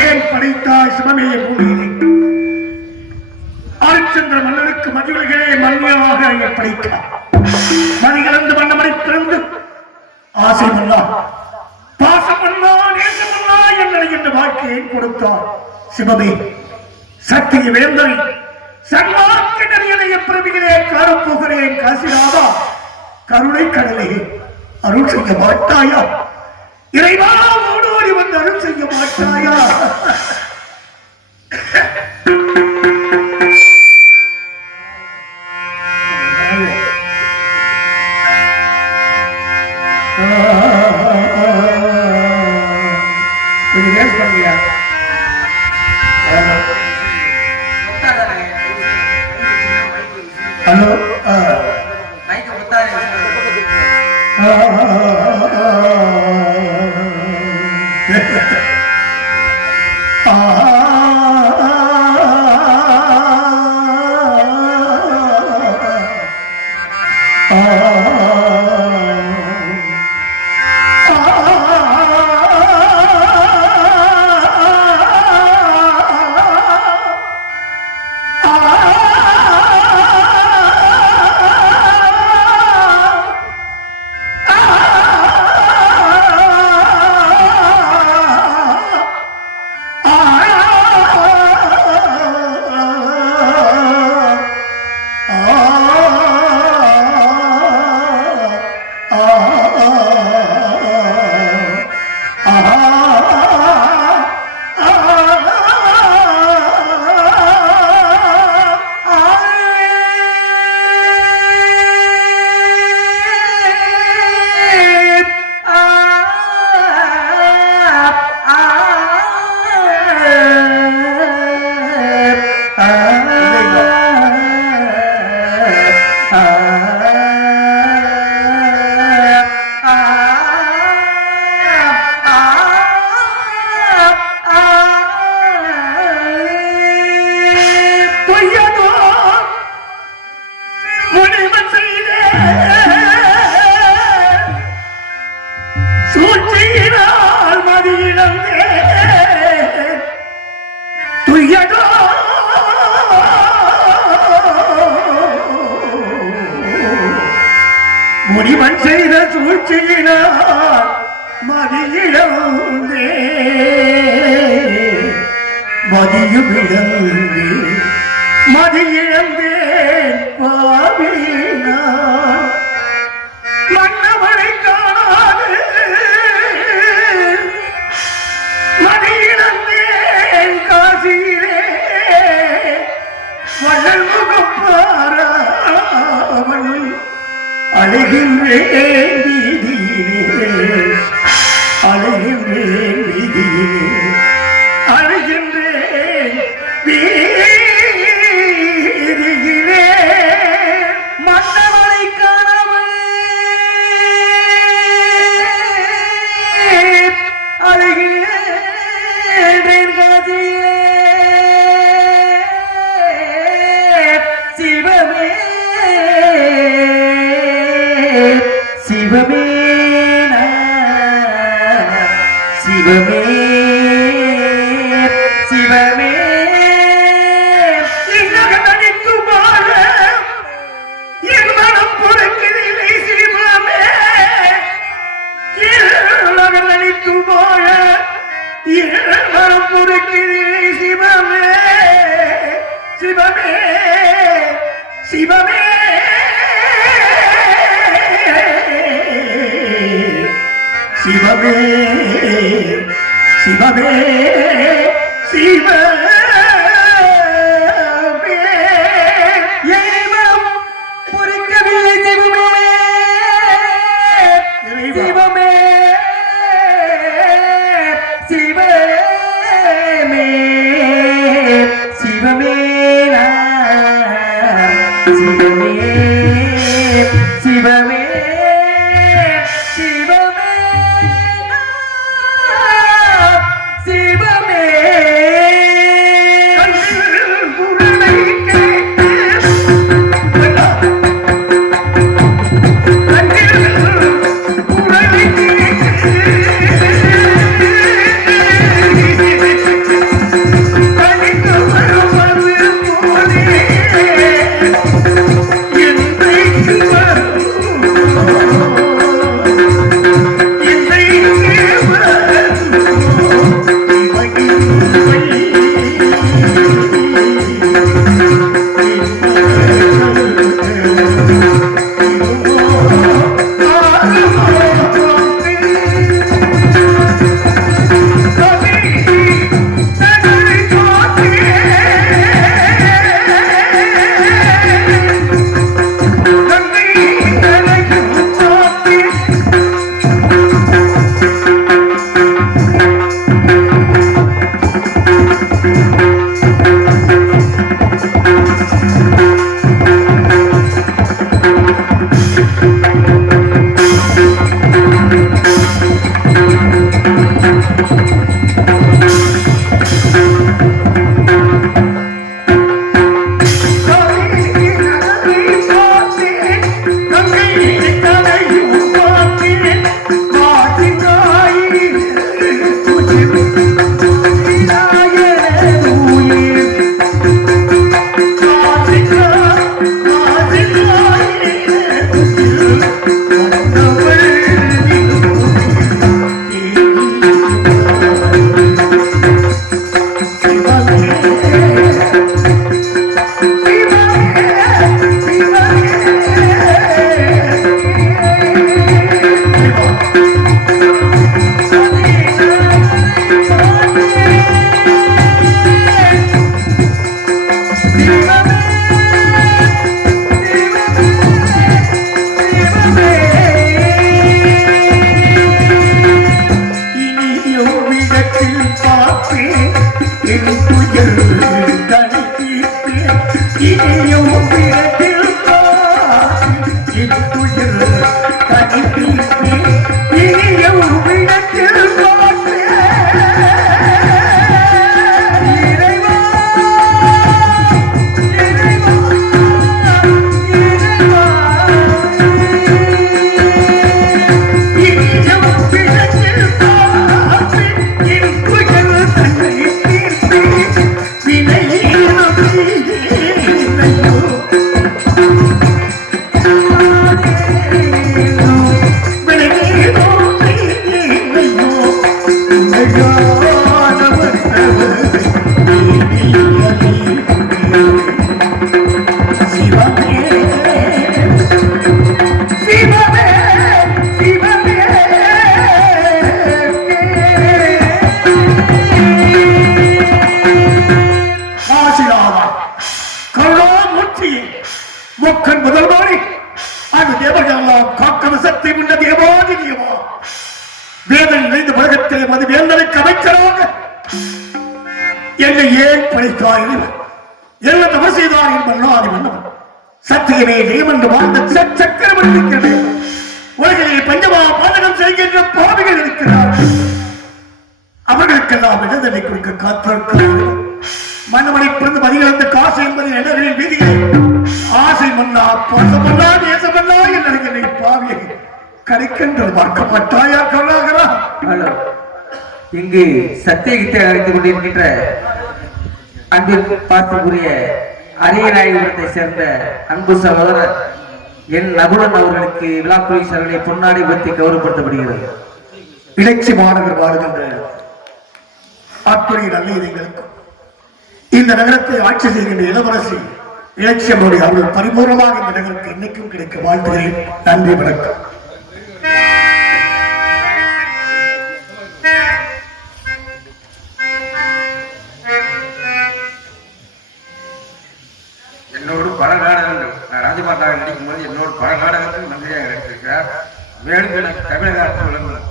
ஏன் படைத்தாய் சிவமே பூமியிலே? ஆரிச்சந்திர மன்னனுக்கு மதிவழகே மன்னியாக படைத்தார். மதி கலந்து வண்ணமடை பிறந்து ஆசை மன்னா, பாசம் மன்னா, நேசம் மன்னா என்ற வாழ்க்கையை கொடுத்தார். சிவமே சக்திய வேந்தனை சன்மார்க்கடைய பிறவிகளே காரப்போகிறேன். காசிராதா கருணை கடலே அருள் செய்ய மாட்டாயா? இறைவா ஓடோடி வந்து அருள் செய்ய மாட்டாயா? கொஞ்சம் ரேஸ் பண்ணியா? ஹலோ முனிவன் செய்த சூழ்ச்சியினார் மதியிழந்தே மதியுமிழந்தே மதியிழந்தேன் பாவினார் மன்னவனை காணாது மதியிழந்தேன் காசியிலே வள்ளல் முகம் பாராமல் அழகின்றேன் வீதியிலே அழகின்றேன் வீதியிலே அழகின்றேன் வீதியிலே மன்னவனை காணாமல் அழகின்றேன் காசியிலே சிவமே சிவமே சிவமே சிவமே நடித்து வாழ என் மனம் பொறுக்கிறீர்களே சிவமே நடித்து வாழ என் மனம் பொறுக்கிறீர்களே சிவமே சிவமே சிவமே சிவமே சிவமே சிவமே எனினும் பொறுக்கவில்லை சிவமே சிவமே சிவமே சிவமே சிவமே சிவமே சிவமே வேதனை நிறைந்த உலகத்திலே மது வேந்தனுக்கு அமைச்சராக என்னை ஏன் படைத்தாய்? என்ன தவறு செய்தார் என்பல்லாதி மன்னவன் சத்தியமே ஜெயம் என்று வாழ்ந்த சக்கரவர்த்தி உலகிலே பஞ்சமா பாதகம் செய்கின்ற பாவிகள் இருக்கிறார்கள். அவர்களுக்கெல்லாம் விடுதலை கொடுக்க காத்திருக்கிறார்கள். மன்னவனை பிறந்து மதியிழந்த காசு என்பது இடங்களின் வீதியை ஆசை மன்னா பாசமல்லா தேசமல்லா என்று பாவியை கடைக்கின்றது பார்க்க மாட்டாயா கருணாகரா? இங்கு சத்தியகித்தை அழைத்துக் கொண்டிருக்கின்ற அன்பு பார்த்துக்குரிய அரியநாயகபுரத்தை சேர்ந்த அன்பு சகோதரர் என் நகுலன் அவர்களுக்கு விழாக்குழி சரளை பொன்னாடை பற்றி கௌரவப்படுத்தப்படுகிறது. இலட்சி மாணவர் வாழ்கின்ற அத்துறை நல்ல எங்களுக்கு இந்த நகரத்தை ஆட்சி செய்கின்ற இளவரசி இலட்சியமோடி அவர்கள் பரிபூர்ணமாக இந்த நகரத்துக்கு இன்னைக்கும் கிடைக்க வாழ்த்துகிறேன். நன்றி, வணக்கம். என்னோடு பல நாடகங்கள் நான் ராஜமாதாக நடிக்கும் போது என்னோடு பல நாடகங்கள் நன்றியாக நடித்திருக்கிறார். மேலும் எனக்கு தமிழக அரசு வழங்கும்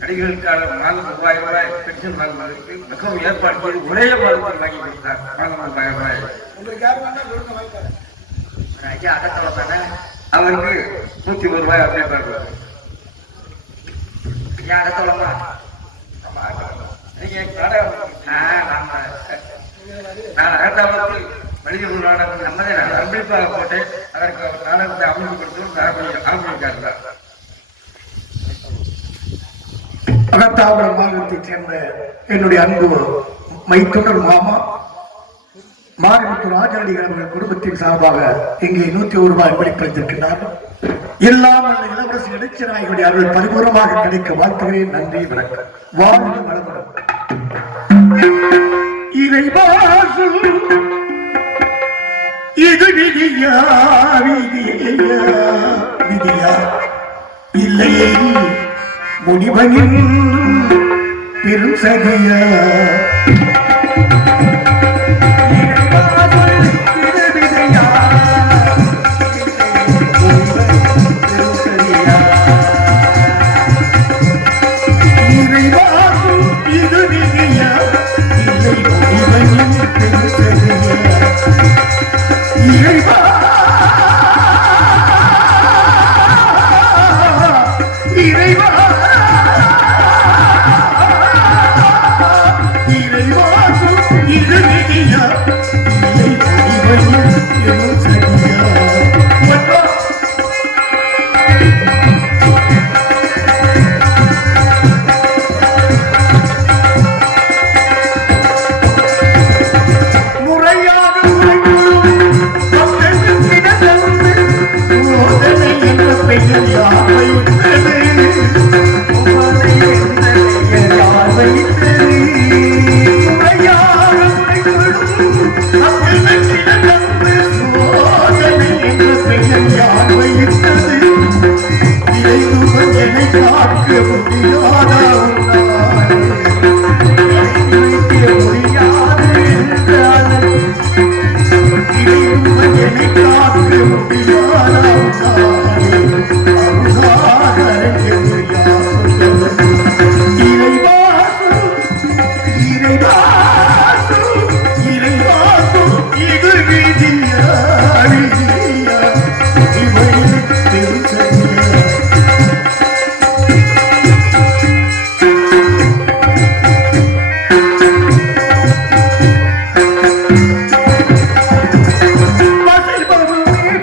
நடிகர்களுக்கான மாதம் ரூபாய் பென்ஷன் வாங்குவதற்கு மிகவும் ஏற்பாடு செய்து ஒரே மாதத்தில் வாங்கி கொடுத்தார். ரூபாய் அவருக்கு 101 ரூபாய் அப்படியே பார்க்கிறார். நீங்க நான் அரசாங்கத்தில் மனித நாடகம் நம்மதே நான் அன்பளிப்பாக போட்டேன். அதற்கு நாடகத்தை அமல்படுத்தும் ஆரம்பிக்காருந்தார். அகத்தாபுரம் மாநிலத்தைச் சேர்ந்த என்னுடைய அன்பு மைத்துனர் மாமா மாரிமுத்து ராஜாடிகள் அவர்கள் குடும்பத்தின் சார்பாக இங்கே 101 ரூபாய் அன்பளிப்பளித்திருக்கிறார். இல்லாமல் இளவரசி இடைச்சநாயகனுடைய அருள் பரிபூர்ணமாக கிடைக்க வாழ்த்துகிறேன். நன்றி, வணக்கம். வாழ்க வளமுடன். இறைவாசல் இது விதியா விதியா விதியா இல்லையே முடிவனின் பெரும் சதியா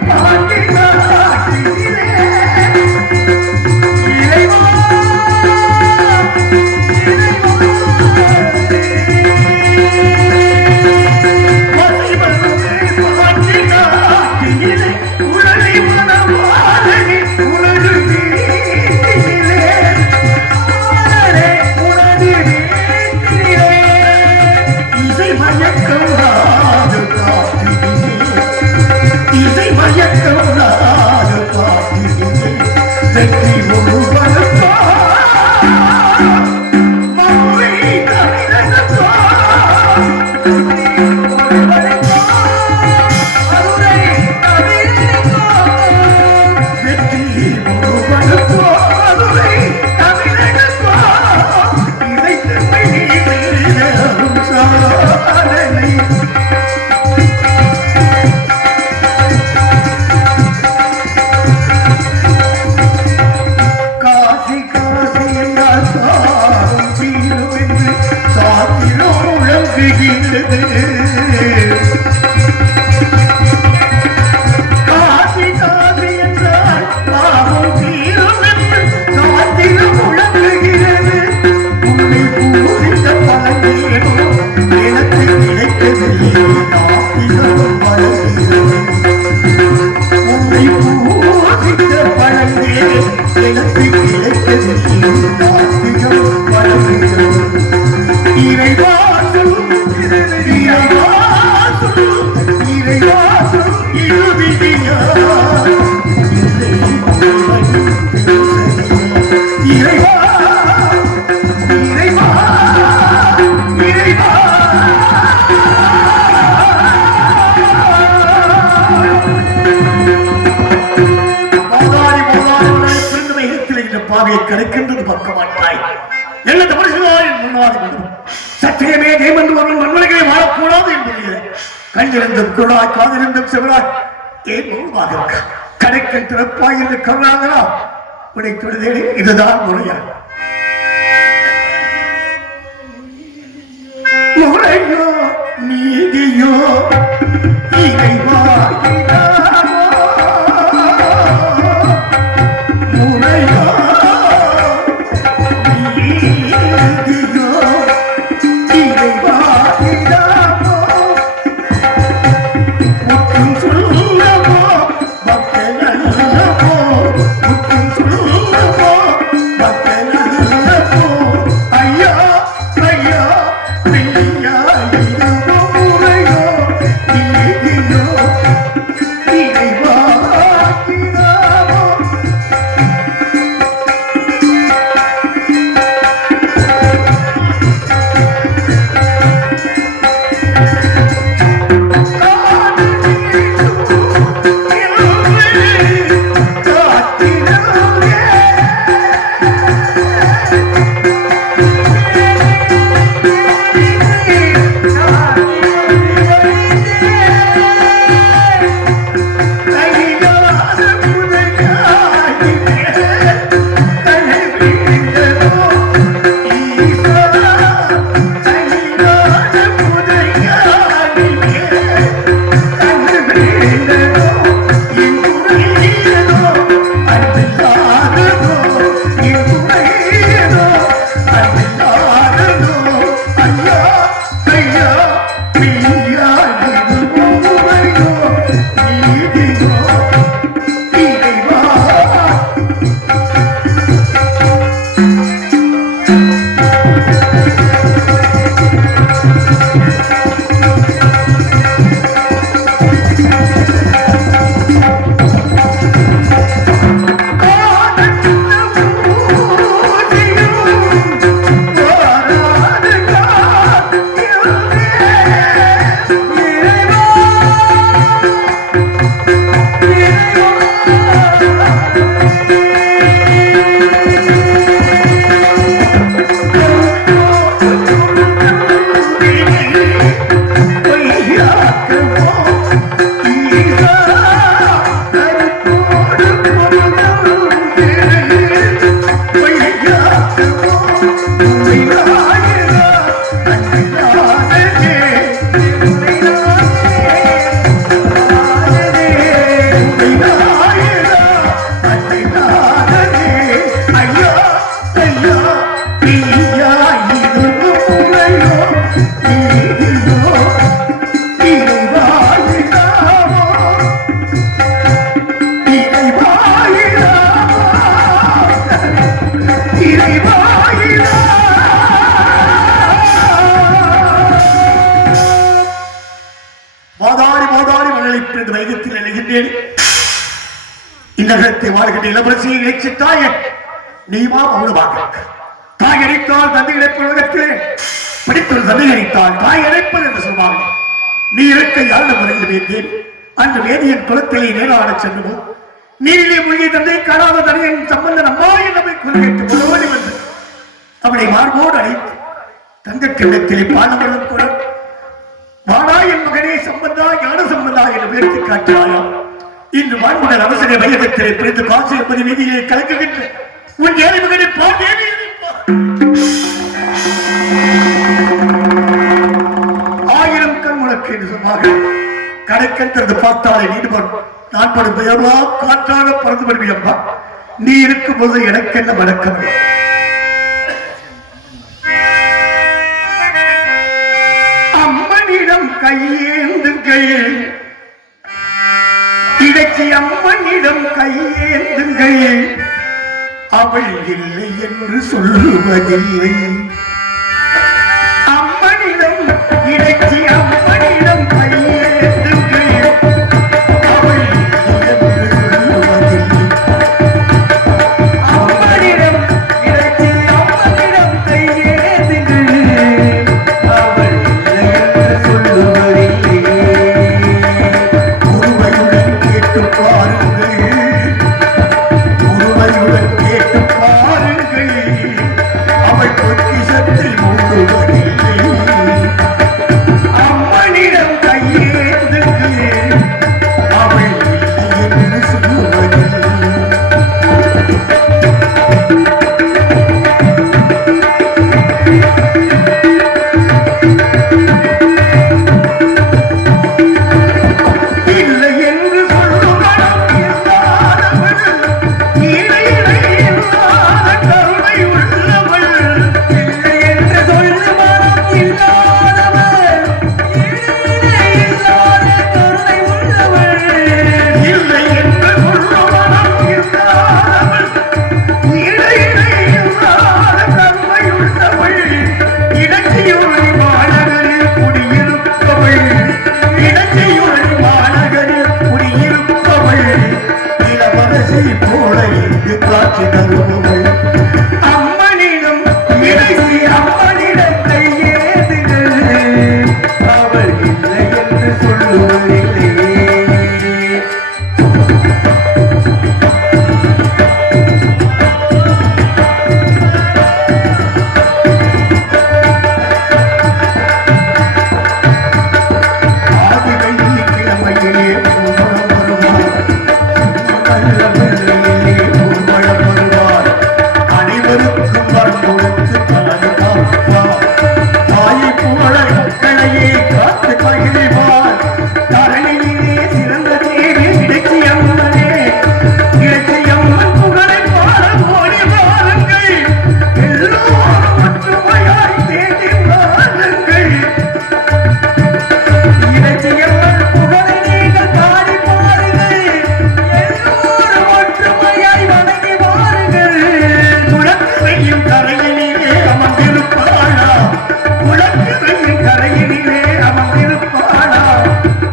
பாண்டி பாவியை கிடைக்கின்றது பக்கமாட்டாய் என்ன தமிழ்நாய் முன்னாடி சத்தியமே தேவன் ஒருவன் மண்மலைகளை வாழக்கூடாது என்பது கண்ணிருந்தும் குழாய் காதிருந்தும் செவிலாய் ஏன் உருவாக கடைக்கல் திறப்பாய் என்று கருணாங்களா உன்னை தொழுதேடி இதுதான் முறையா முறையோ நீதியோ இறைவா இன்னகத்தை வாழ்கின்ற இளவரசியை இறைச்சித்தாய நீமா மௌனமாக தாய் அழைத்தால் தந்தை இழைப்பது உலகத்திலே படித்தொரு தந்தை அழைத்தால் தாய் அழைப்பது என்று சொல்வார்கள். நீ இருக்க யாழ்ந்த முறையில் வேந்தேன் அன்று வேதியின் குலத்திலே நேராடச் சென்றுவோம். நீரிலே மூழ்கிய தந்தை காணாத தந்தையின் சம்பந்தன் அம்மா என்னை குறித்து கொள்ளோடி வந்து அவனை மார்போடு அழைத்து தங்க கிண்ணத்திலே பாடமரம் கூட வாடா என் மகனே சம்பந்தா ஞான சம்பந்தா என்று உயர்த்தி காட்டினாயா. இன்று வாழ்வுடன் அவசர வயதத்திலே பிரிந்து காசு என்பது வீதியிலே கலக்குகின்ற உன் ஏழை மகனை பாட்டேவி ஆயிரம் கண் உனக்கு என்று சொன்னார்கள். கடைக்கென்றது பார்த்தாலே நீடுபடும் நான் படும் பயமா காற்றாக பறந்து படுவியம்மா. நீ இருக்கும் போது எனக்கு என்ன வழக்கம்? அம்மனிடம் கையேந்துங்கள் இடைச்சி அம்மனிடம் கையேந்துங்கள் அவள் இல்லை என்று சொல்லுவதில்லை. அம்மனிடம் இறைச்சி அம்மனிடம் கையேந்துங்கள். அவள் இல்லை என்று சொல்லுவதில்லை. அம்மனிடம் இறைச்சி அம்மனிடம் கையேந்துங்கள். அவள் இல்லை என்று சொல்லுவதில்லை. உருவையுடன் கேட்டு பாருங்கள். உருவையுடன் கேட்டு பாருங்கள். அவள் பொக்கிஷத்தை மூடுவதில்லை. அம்மனிடம் கையேந்துங்கள். அவள் இல்லை என்று சொல்லுவதில்லை. இல்லை என்று சொல்லும் மனம் இல்லாதவள். இணை இல்லாத கருணை உள்ளவள். இல்லை என்று சொல்லும் மனம் இல்லாதவள். இணை இல்லாத கருணை உள்ளவள். இல்லை என்று சொல்லும் மனம் இல்லாதவள். இணை இல்லாத கருணை உள்ளவள். இடச்சியுள் மாநகரில் குடியிருப்பவள். இடச்சியுள் மாநகரில் குடியிருப்பவள். இளவரசி போல இங்கு காட்சி தருபவள். அம்மனிடம் இறைச்சி அம்மனிடம் கையேந்துங்கள். அவள் இல்லை என்று சொல்லுவதில்லை. ஆதி வெள்ளிக்கிழமையிலே பூமழம் வருவார். நல்ல வெள்ளியிலே பூமழம் வருவார். அனைவருக்கும் வரம் கொடுத்து தனது காப்பார். தாயை போல மக்களையே காத்து பகிர்வார். தரணியிலே சிறந்த தேவி இடைச்சி அம்மனே. இடைச்சி அம்மன் புகழை பாட ஓடி வாருங்கள். எல்லோரும் ஒற்றுமையாய் தேடி வாருங்கள். இறைச்சியம்மன் புகழை நீங்கள் பாடி பாருங்கள். எல்லோரும் ஒற்றுமையாய் வணங்கி வாருங்கள். குளக்கரையின் கரையினிலே அமர்ந்திருப்பாளா. குளக்கரையின் கரையினிலே அமர்ந்திருப்பாளா.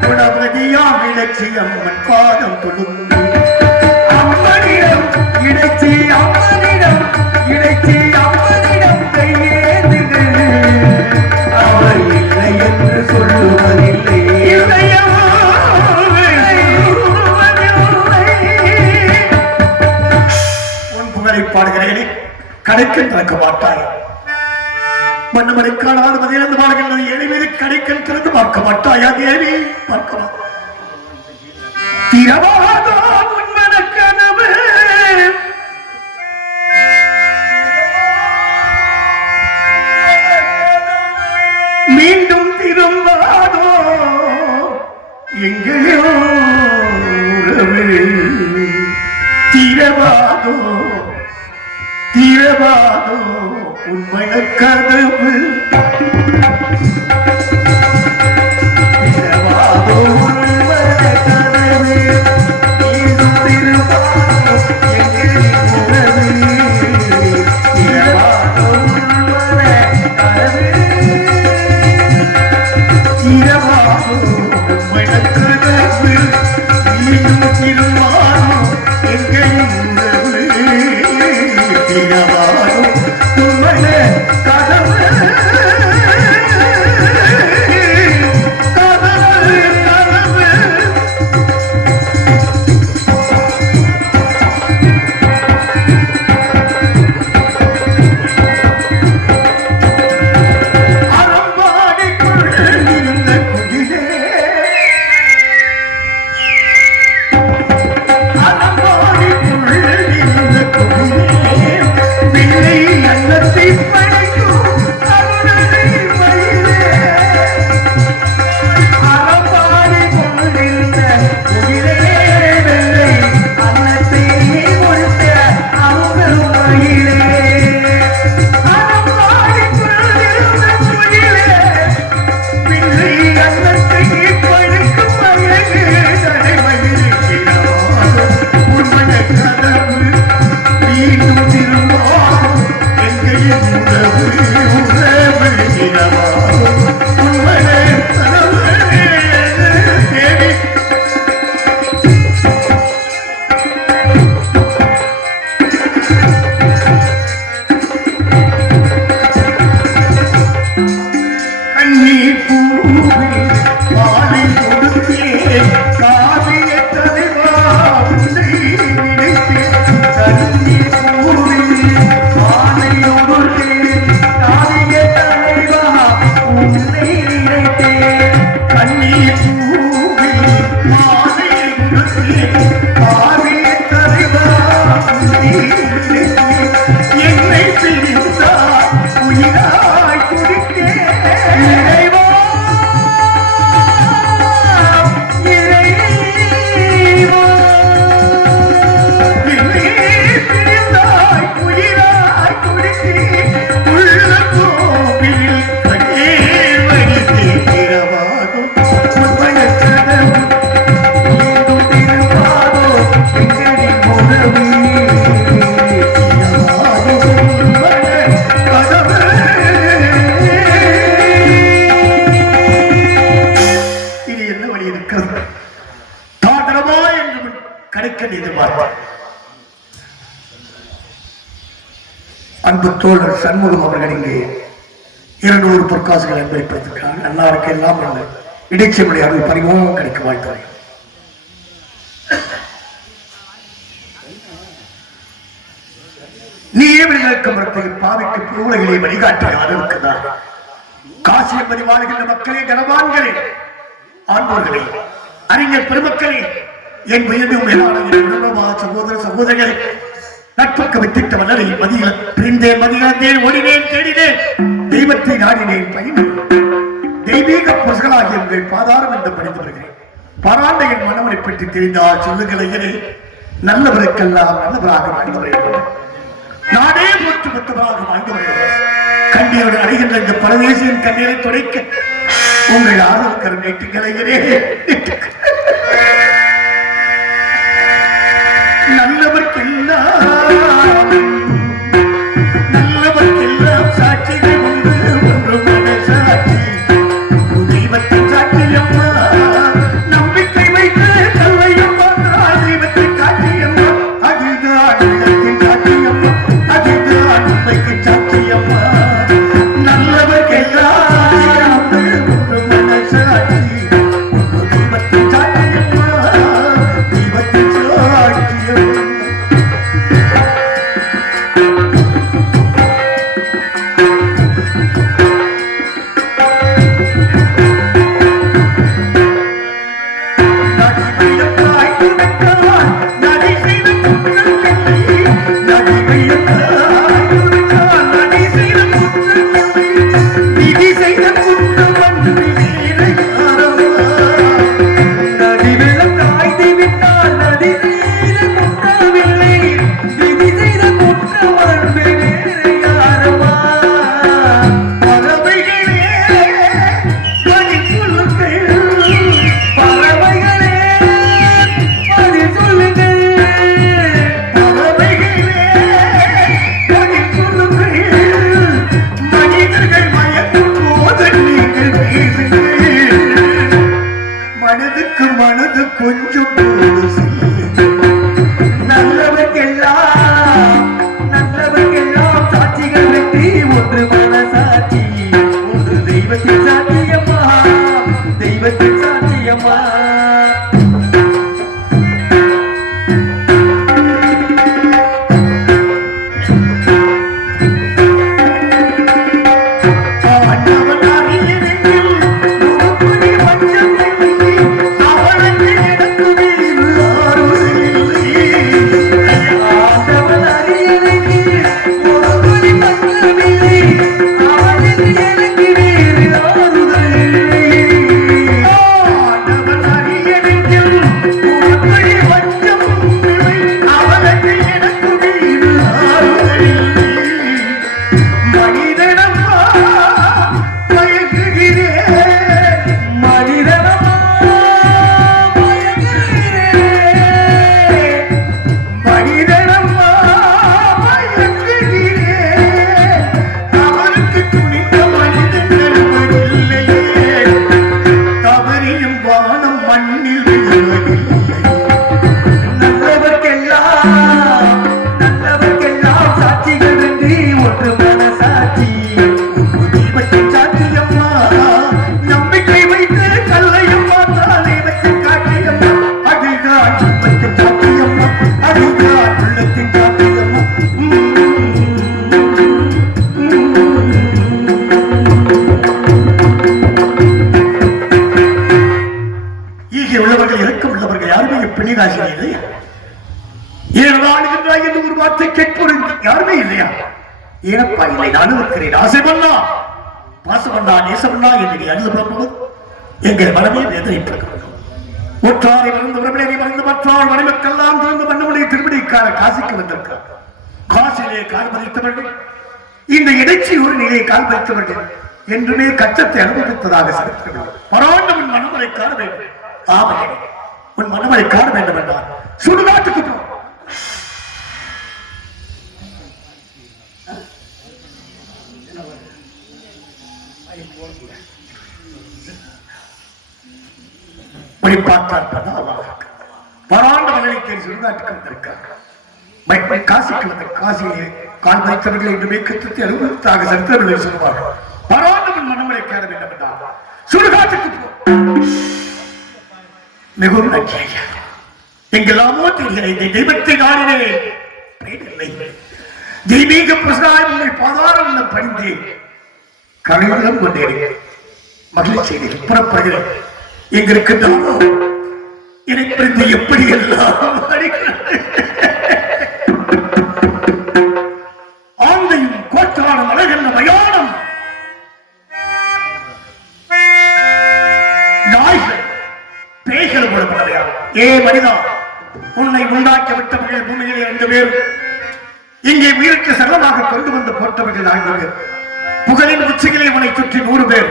குணவதியாம் இலட்சி அம்மன் பாதம் தொழுந்து. அம்மனிடம் இறைச்சி அம்மனிடம் இறைச்சி அம்மனிடம் கையேந்துங்கள். அவள் இல்லை என்று சொல்லுவதில்லை. இல்லையோ உன் புகழை பாடுகிறேனே, கடைக்கன் திறக்க மாட்டாய். மன்னமனை காணாத மதியிலிருந்து பாடுகின்றது ஏழை மீது கடைக்கன் திறந்து பார்க்க மாட்டாயா தேவி? பார்க்க மாட்டாய். திரவாதோ உன்மன கனவு. மீண்டும் திரும்பாதோ எங்கேயோ உறவு. திரவாதோ திரவாதோ உன்மன கனவு. திரவாதோ உன்மன கனவு. மீண்டும் திரும்பாதோ எங்கேயோ உறவு. திரவாதோ உன்மன கனவு. இரவாதோ உன்மன கனவு. மீண்டும் திரும்பாதோ எங்கேயும் உறவு. திரவாதோ உன்மன கனவு. உள்ள கோவில் கண்ணீர் வடித்தே திரவாகும் உண்மையற்றதும் ஏதும் திரும்பாதோ எங்களின் உறவு. இது என்ன வழி இருக்கிறது? தாண்டரமா என்று கிடைக்க எதிர்பார்ப்பார். அன்பு தோழர் சண்முகம் அவர்கள் இங்கே 200 பொற்காசுகள் அன்பளிப்பதற்காக அன்னாருக்கு எல்லாம் இடைச்செவனுடைய அருள் பரிமாணம் கிடைக்க வாழ்த்தார்கள். நீயே விழுக்க மரத்தை பாவிக்கு பூவுலகிலே வழிகாட்டிய அளவுக்குதான் காசி என்பதை வாழ்கின்ற மக்களே, கனவான்களே, ஆண்டோர்களே, அறிஞர் பெருமக்களே, என் உயர்வும் மேலான என் உணர்வா சகோதர சகோதரிகளே, நட்புக்கு வித்திட்ட மலரை மதியில பிரிந்தேன், மதியிழந்தேன், ஓடினேன், தேடினேன், தெய்வத்தை நாடினேன், பயினேன், தெய்வீக புசகளாகிய உங்கள் பாதாரம் என்று படித்து வருகிறேன். பாராண்ட என் மனவனை பற்றி தெரிந்தால் சொல்லுகிறே, நல்லவருக்கெல்லாம் நல்லவராக வாழ்ந்தவர்கள், நாடே போற்று மொத்தமாக வாழ்ந்தவர்கள், கண்ணீரோடு அடைகின்ற இந்த பரதேசியின் கண்ணீரை துடைக்க உங்கள் ஆதரவு கரம் நீட்டுகிறே. நல்லவர்க்கெல்லாம் சாட்சிகள் உண்டு, ஒன்று மனசாட்சி தெய்வத்தின் சாட்சியம்மா, நம்பிக்கை வைத்து கல்லையம்மா, தெய்வத்தின் சாட்சியம்மா, அதுதான் உள்ளத்தின் சாட்சியம்மா, அதுதான் உண்மைக்கு சாட்சியம்மா. நல்லவர்க்கெல்லாம் ஒன்று மனசாட்சி, ஒன்று தெய்வத்தின் சாட்சியம்மா, தெய்வத்தின் சாட்சியம்மா. மனதுக்கு மனது கொஞ்சம் நல்லவர்க்கெல்லாம் சாட்சிகள் வெற்றி, ஒன்று மனசாட்சி, ஒன்று தெய்வத்தின் சாட்சியம்மா, தெய்வத்தின் சாட்சியம்மா. ஏனப்பா இல்லை, நானும் இருக்கிறேன். ஆசைமல்லா பாசமல்லா நேசமல்லா என்று அழுது புலம்புவது எங்கள் மனமே வேதனைப்படுகிறது. ஒற்றாரை மறந்து உறவினரை மறந்து மற்றால் மனைமக்கெல்லாம் திறந்து மன்னமுடைய திருமணிக்கார காசிக்கு வந்திருக்கிறார். காசிலே கால் பதித்தவர்கள் இந்த இடைச்சி ஒரு நிலையை கால் வைத்தவர்கள் என்றுமே கச்சத்தை அனுபவித்ததாக சரித்திரங்கள். பராண்டவன் மனமரை காண வேண்டும். ஆமையே, உன் மனமரை காண வேண்டும் என்றார். சுடுகாட்டுக்கு போ. பராண்டவனை சுடுகாட்டுக்கு வந்திருக்கார். காசிக்கு வந்த காசியிலே கால் வைத்தவர்கள் என்றுமே கச்சத்தை அனுபவித்தாக சரித்திரங்கள் சொல்வார்கள். பராண்டவன் மனமரை காண வேண்டும் என்றார். சுடுகாட்டுக்கு போ. மிகவும் நன்றி ஐயா. எங்கெல்லாமோ தெரிகிற இந்த தெய்வத்தை நாடினேன். தெய்வீக பிரசனாய் உங்கள் பாதாரம் பணிந்து கலைவரம் கொண்டேன். மகிழ்ச்சி புறப்படுகிறேன். எங்களுக்கு என்னை பிரிந்து எப்படி எல்லாம் ஆந்தையும் கோச்சான மலர்கின்ற மயானம் நாய்கள் பேய்கள் போடப்படவையா? ஏ மனிதா, உன்னை உண்டாக்கி விட்டவர்கள் பூமியிலே 2 பேர், இங்கே உயிருக்கு சரளமாக கொண்டு வந்து போட்டவர்கள் 4 பேர், புகழின் உச்சிகளை உன்னை சுற்றி 100 பேர்,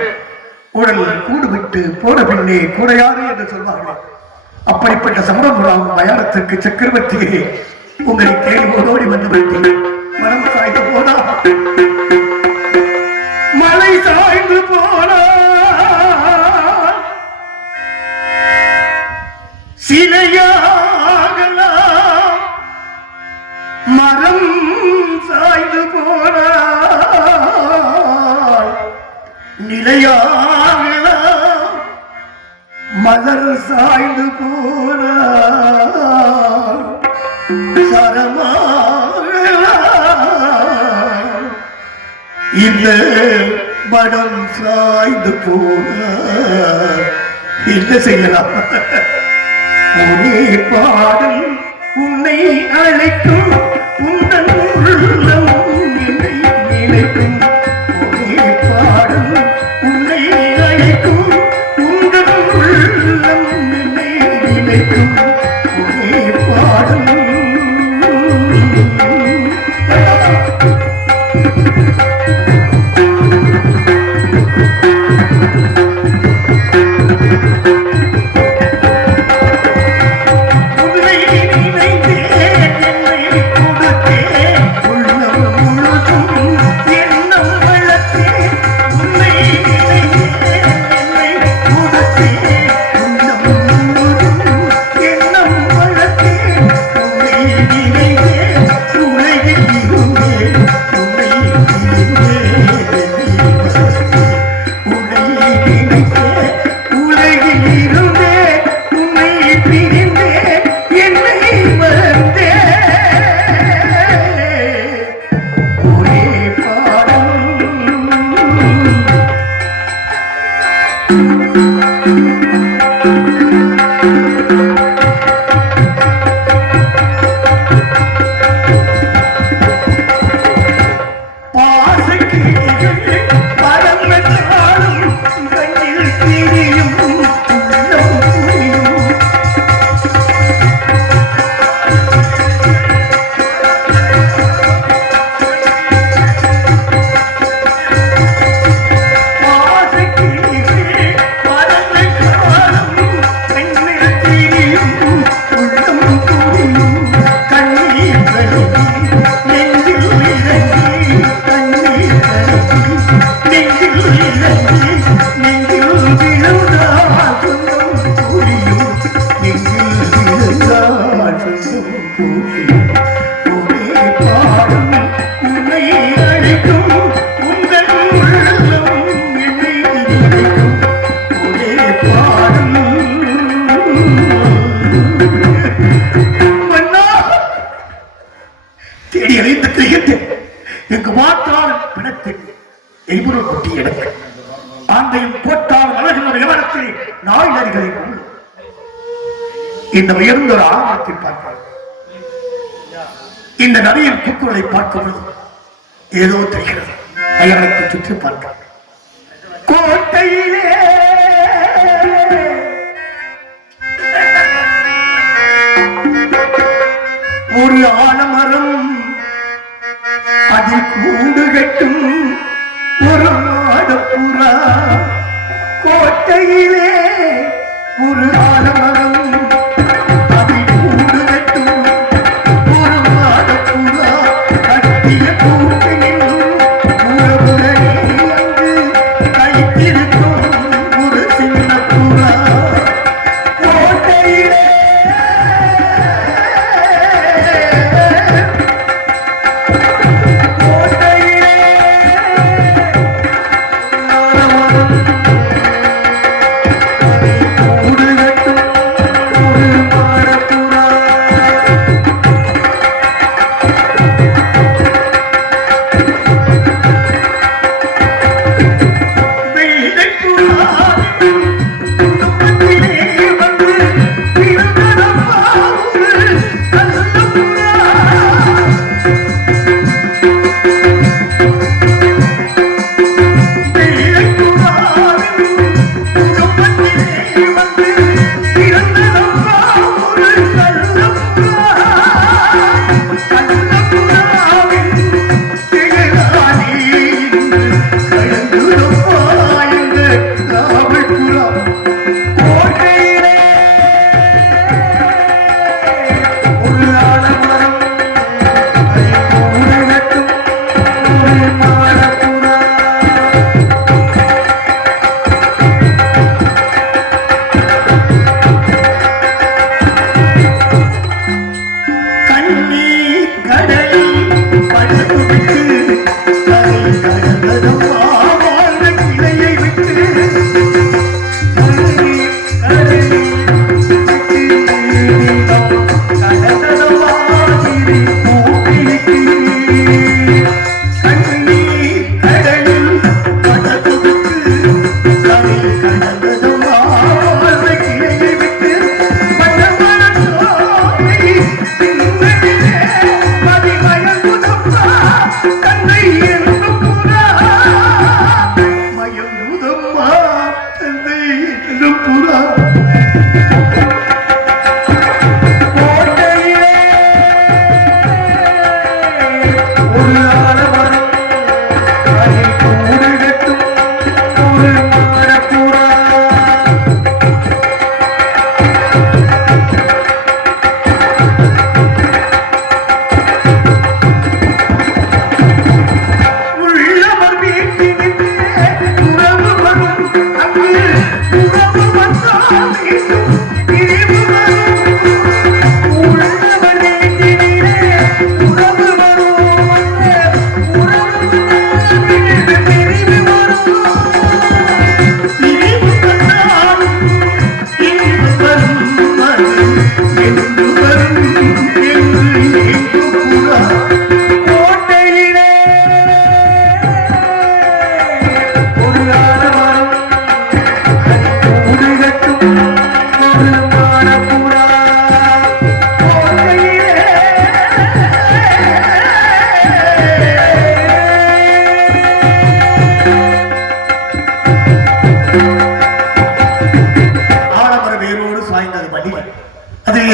உடல் கூடு விட்டு போன பின்னே கூடையாறு என்று சொல்வார்கள். அப்படிப்பட்ட சம்பவம் மயானத்திற்கு சக்கரவர்த்தியே உங்களை தேர்வோடோடி வந்து விட்டு மனம் சாய்ந்து போனா, மலை சாய்ந்து போனா, சிலையாகலாம், மரம் சாய்ந்து போனா, நிலையாகலாம், மலர் சாய்ந்து போனா, சரமாகலாம், இந்த மனம் சாய்ந்து போனா என்ன செய்யலாம்? ஒரே பாடல் உன்னை அழைக்கும், உந்தன் உள்ளம் என்னை நினைக்கும். ஒரே பாடல் உன்னை அழைக்கும், உந்தன் உள்ளம் என்னை நினைக்கும். ஒரே பாடல் இந்த உயர்ந்த ஒரு ஆழத்தை பார்ப்பார். இந்த நதியின் பூக்குகளை பார்க்கும்போது ஏதோ தெரிகிறது. மயானத்தை சுற்றி பார்க்க கோட்டையிலே ஒரு ஆலமரம் அதில் கூடு கட்டும் கோட்டையிலே ஒரு ஆலமரம் அதில் கூடு கட்டும் ஒரு மாடப்புறா கட்டிய கூட்டினில் உறவுடனே அங்கு கைத்திருக்கும் ஒரு சின்ன புறா கோட்டையிலே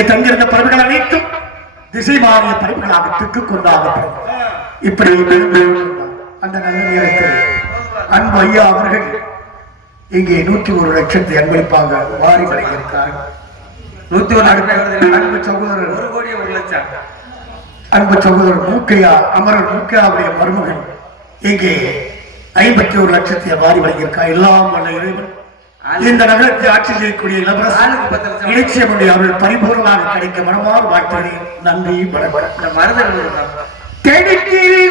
தங்கியிருந்த பறவைகள் அனைத்தும் திசை மாறிய பறவைகளாக திக்குக் கொண்டாகட்டும். இப்படி அந்த நல்ல நேரத்தில் அன்பு ஐயா அவர்கள் இங்கே 101 லட்சத்தை அன்பளிப்பாக வாரி வழங்கியிருக்கார்கள். 101 அன்பு சகோதரர் 1 கோடி 1 லட்சம். அன்பு சகோதரர் மூக்கையா அமரர் மூக்கையாவுடைய மருமகன் இங்கே 51 லட்சத்தை வாரி வழங்கியிருக்கார். எல்லாம் வல்ல இறைவன் இந்த நகரத்தை ஆட்சி செய்யக்கூடிய இளவரசர் இலட்சியமுடைய அவர்கள் பரிபூர்ணமாக கிடைக்க மனமாறு வாழ்த்துகிறேன். நன்றி, வணக்கம். மருதன் தெடுக்கிரி